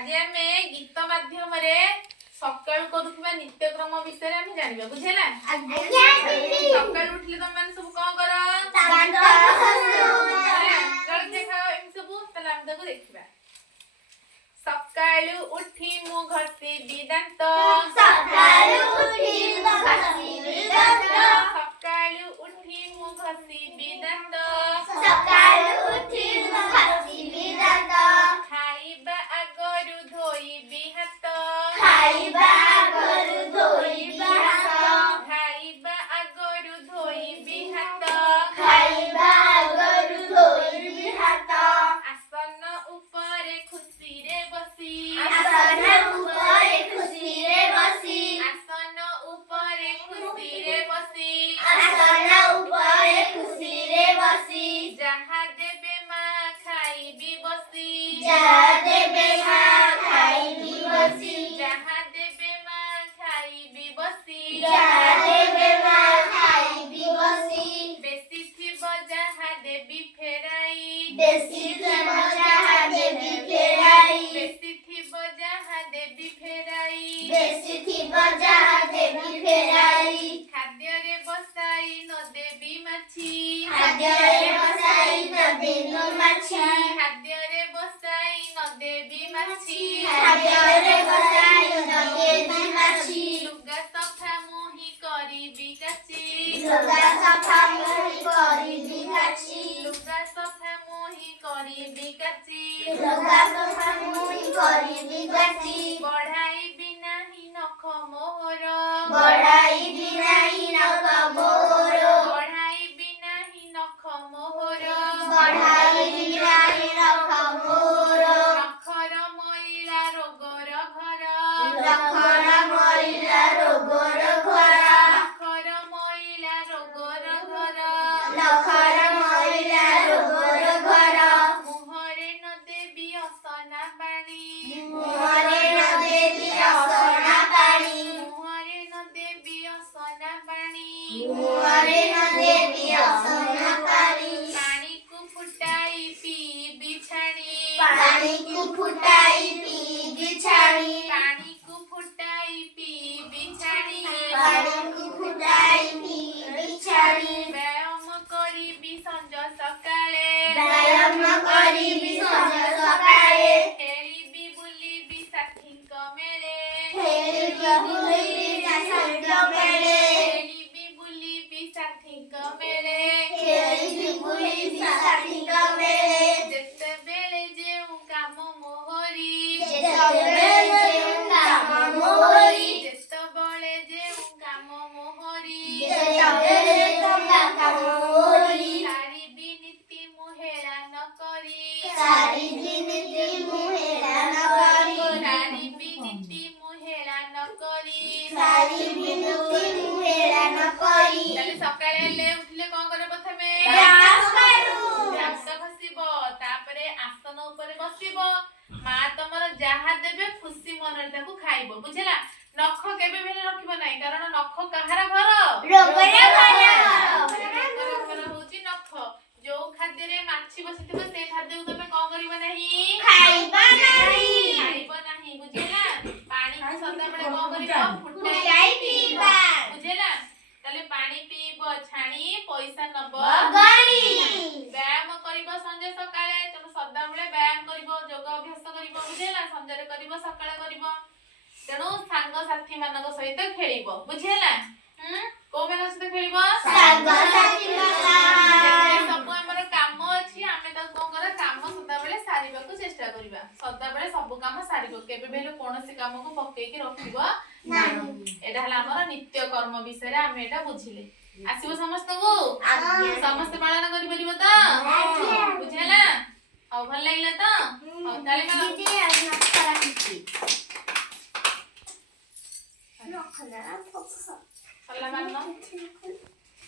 आज आमे गीत माध्यम रे सकाळू करूथबा नित्यक्रम विषय आमे जानिबा बुझेला सकाळू उठले तुम माने सब कोन कर जल्दी खाओ एम सब तला हम देखो देखिबा सकाळू उठी मु घसी दांत सकाळू उठी मु घसी दांत सकाळू उठी मु घसी दांत सकाळू उठी मु घसी दांत खाइबा आगरु धोइबी हात खाइबा आगरु धोइबी हात खाइबा आगरु धोइबी हात खाइबा आगरु धोइबी हात आसन उपरे खुशी रे बसी आसन उपरे खुशी रे बसी आसन उपरे खुशी रे बसी आसन उपरे खुशी रे बसी जहा देबे मा खाइबी बसी जहा देबे मा खाइबी बसी जहा देबे मा खाइबी बसी जहा देबे मा खाइबी बसी बेसी थिब जहा देबी फेराई बेसी थिब जहा देबी फेराई बेसी थिब जहा देबी फेराई बेसी थिब जहा देबी फेराई खाद्य रे बसाई न देबी माछी खाद्य रे बसाई न देबी माछी खाद्य रे बसाई न देबी माछी खाद्य रे बसाई न देबी माछी लुगा सफा मोही करिबी काची लुगा सफा मोही करिबी काची लुगा सफा मोही करिबी काची लुगा सफा मोही करिबी काची बढाइबी नाही नख मोहर बढाइबी नाही नख मोहर बढाइबी नाही नख मोहर बढाइबी नाही नख मोहर नखर मैला रोगर घर नखर मैला रोगर घर नखर मैला रोगर घर नखर मैला रोगर घर मुहरे न देबी असना पानी मुहरे न देबी असना पानी मुहरे न देबी असना पानी मुहरे न देबी असना पानी पानी को फुटाई पीबी छाणी पानी को फुटाई पीबी छाणी पानी को फुटाई पीबी छाणी पानी को फुटाई पीबी छाणी व्यायाम करिबी संज सकाळे व्यायाम करिबी संज सकाळे खेलिबी बुलिबी साथीଙ୍କ मेळे खेलिबी बुलिबी साथीଙ୍କ मेळे खेलिबी बुलिबी साथीଙ୍କ मेळे खेलिबी बुलिबी साथीଙ୍କ मेळे ଯେତେବେଳେ ଯେଉଁ କାମ ମୋହରି ଯେତେବେଳେ ଯେଉଁ କାମ ମୋହରି ଯେତେବେଳେ ଯେଉଁ କାମ ମୋହରି ଯେତେବେଳେ ଯେଉଁ କାମ ମୋହରି ସାରିବି ନୀତି ମୁଁ ହେଳା କରି ସାରିବି ନୀତି ମୁଁ ହେଳା କରି ସାରିବି ନୀତି ମୁଁ ହେଳା କରି ସାରିବି ନୀତି ମୁଁ ହେଳା କରି ତାହେଲେ ସକାଳେ ହେଲେ ଉଠିଲେ କଣ କରିବ ପ୍ରଥମେ ବ୍ୟାୟାମ କରୁ ଦାନ୍ତ ଘଷିବ ତାପରେ ଆସନ ଉପରେ ବସିବ ମା ତମର ଯାହା ଦେବେ ଖୁସି ମନରେ ତାକୁ ଖାଇବ ବୁଝିଲା ନଖ କେବେ ବି ରଖିବ ନାହିଁ କାରଣ ନଖ କାହାର ଘର ରୋଗର ଘର ରୋଗର ଘର ହଉଛି ନଖ ଯୋଉ ଖାଦ୍ୟରେ ମାଛି ବସିଥିବ ସେ ଖାଦ୍ୟକୁ ତମେ କଣ କରିବ ନାହିଁ ଖାଇବା ନାହିଁ ଖାଇବ ନାହିଁ ବୁଝିଲା ପାଣିକୁ ସଦାବେଳେ କଣ କରିବ ଫୁଟାଇ ପିଇବା ବୁଝିଲା ତାହେଲେ ପାଣି ପିଇବ ଛାଣି ପଇସା ନବ ଗଣି ବ୍ୟାୟାମ କରିବ ସଞ୍ଜ ସକାଳେ ତମେ ସଦାବେଳେ ବ୍ୟାୟାମ କରିବ ଯୋଗ ଅଭ୍ୟାସ କରିବ ବୁଝିଲା ସଞ୍ଜରେ କରିବ ସକାଳେ କରିବ ତେଣୁ ସାଙ୍ଗସାଥୀ ମାନଙ୍କ ସହିତ ଖେଳିବ ବୁଝିଲା କୋଉ ମାନଙ୍କ ସହିତ ଖେଳିବ ସାଙ୍ଗସାଥୀ ଯେତେ ସବୁ ଆମର କାମ ଅଛି ଆମେ ତାକୁ କଣ କରିବା କାମ ସଦାବେଳେ ସାରିବାକୁ ଚେଷ୍ଟା କରିବା ସଦାବେଳେ ସବୁ କାମ ସାରିବ କେବେ ବି ହେଲେ କୌଣସି କାମକୁ ପକେଇକି ରଖିବ ନାହିଁ ଏଟା ହେଲା ଆମର ନିତ୍ୟ କର୍ମ ବିଷୟରେ ଆମେ ଏଟା ବୁଝିଲେ ଆସିବ ସମସ୍ତଙ୍କୁ ସମସ୍ତେ ପାଳନ କରିପାରିବ ତ ବୁଝିଲା ହଉ ଭଲ ଲାଗିଲା ତ ହଉ ତାହେଲେ ସରିଲା ମାନ